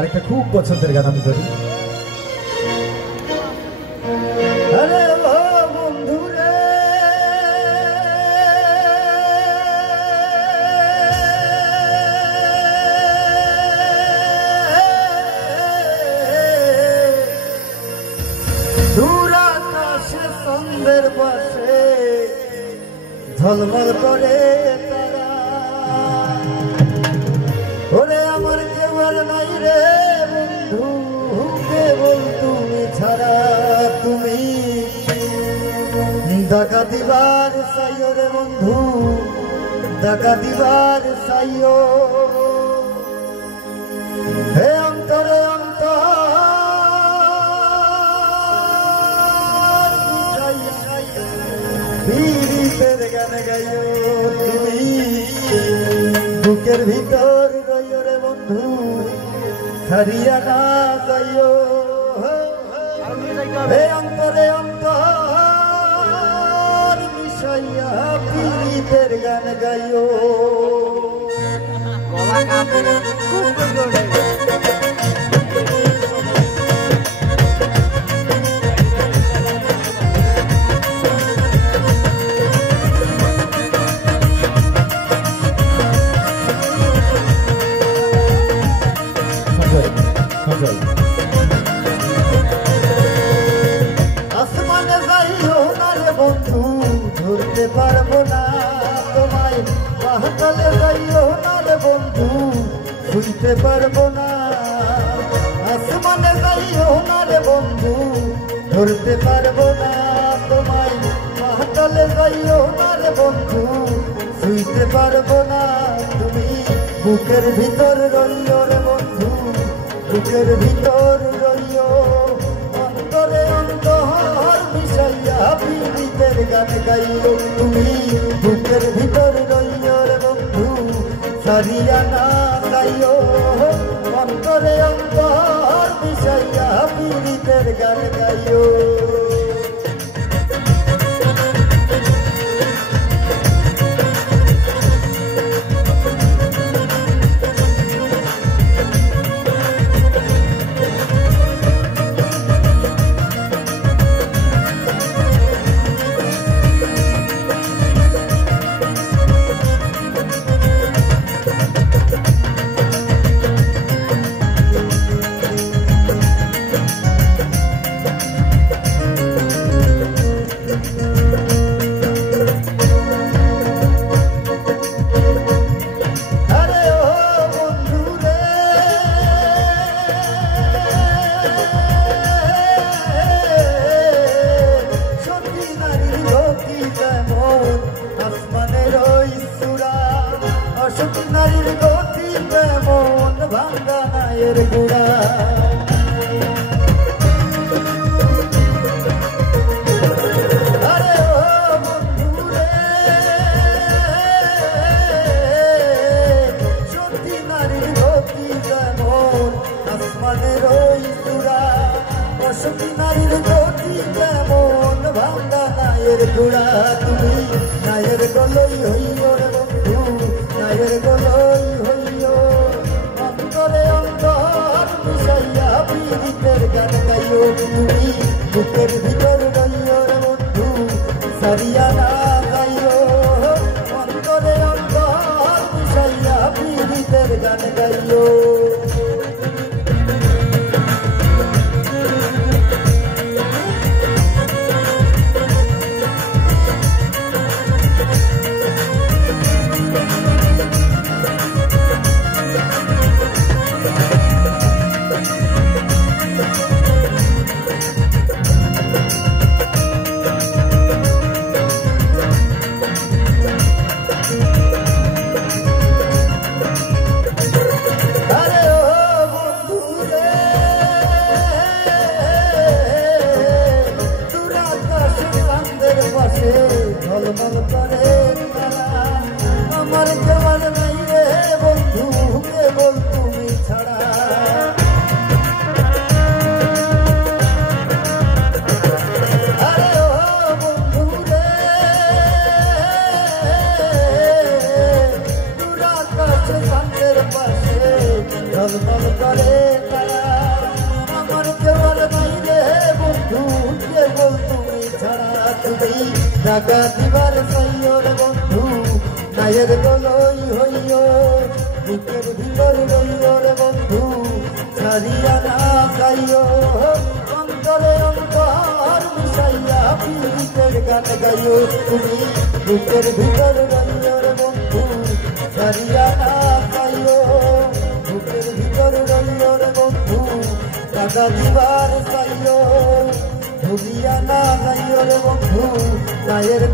আরেকটা খুব পছন্দের গান আমি করি। আরে ও বন্ধু রে, দূর আকাশে চন্দ্রের পাশে ঝলমল করে তারা, ওরে আমার কেউ আর নাই রে বন্ধু, কেবল তুমি ছাড়া। তুমি দেখা দিবার চাইও রে বন্ধু, দেখা দিবার চাইও, হে অন্তরে অন্তর পীড়িতের গান গাইও। তুমি বুকের ভিতর রইও রে বন্ধু, ছাড়িয়া না যাইও, হে অন্তরে অন্তর মিশাইয়া পীড়িতের গান গাইও। আসমানে যাইও না রে বন্ধু, ধরতে পারবো না তোমায়, পাহাড়ে যাইও না রে বন্ধু, ছুঁইতে পারবো না। আসমানে যাইও না রে বন্ধু, ধরতে পারবো না তোমায়, পাহাড়ে যাইও না রে বন্ধু, ছুঁইতে পারবো না। তুমি বুকের ভিতর রইও রে বন্ধু, বুকের ভিতর রইও, অন্তরে অন্তর মিশাইয়া পীড়িতের গান গাইও। তুমি বুকের ভিতর রইও রে বন্ধু, ছাড়িয়া না যাইও, অন্তরে অন্তর মিশাইয়া পীড়িতের গান গাইও। সতী নারীর গতি তেমন ভাঙ্গা নায়ের গুড়া, আরে ও বন্ধু রে, সতী নারীর গতি তেমন আসমানের ওই চূড়া, সতী নারীর গতি তেমন ভাঙ্গা নায়ের গুড়া। তুমি নায়ের গলই হইও রে বন্ধু, নায়ের গলই হইও, অন্তরে অন্তর মিশাইয়া পীড়িতের গান গাইও। তুমি বুকের ভিতর রইও রে বন্ধু, ছাড়িয়া না যাইও, অন্তরে অন্তর মিশাইয়া পীড়িতের গান গাইও। করে তারা আমার কেউ আর নাই রে বন্ধু কেবল তুমি ছাড়া তুমি টাকা দিবার চাইও রে বন্ধু নায়ের দলই হইও বুকের ভিতর রইও রে বন্ধু ছাড়িয়া না যাইও অন্তরে অন্তর মিশাইয়া পীড়িতের গান গাইও তুমি বুকের ভিতর রইও রে বন্ধু ছাড়িয়া না যাইও বুকের ভিতর রইও রে বন্ধু টাকা দিবার চাইও ভুলিয়া না যাইও রে বন্ধু নায়ের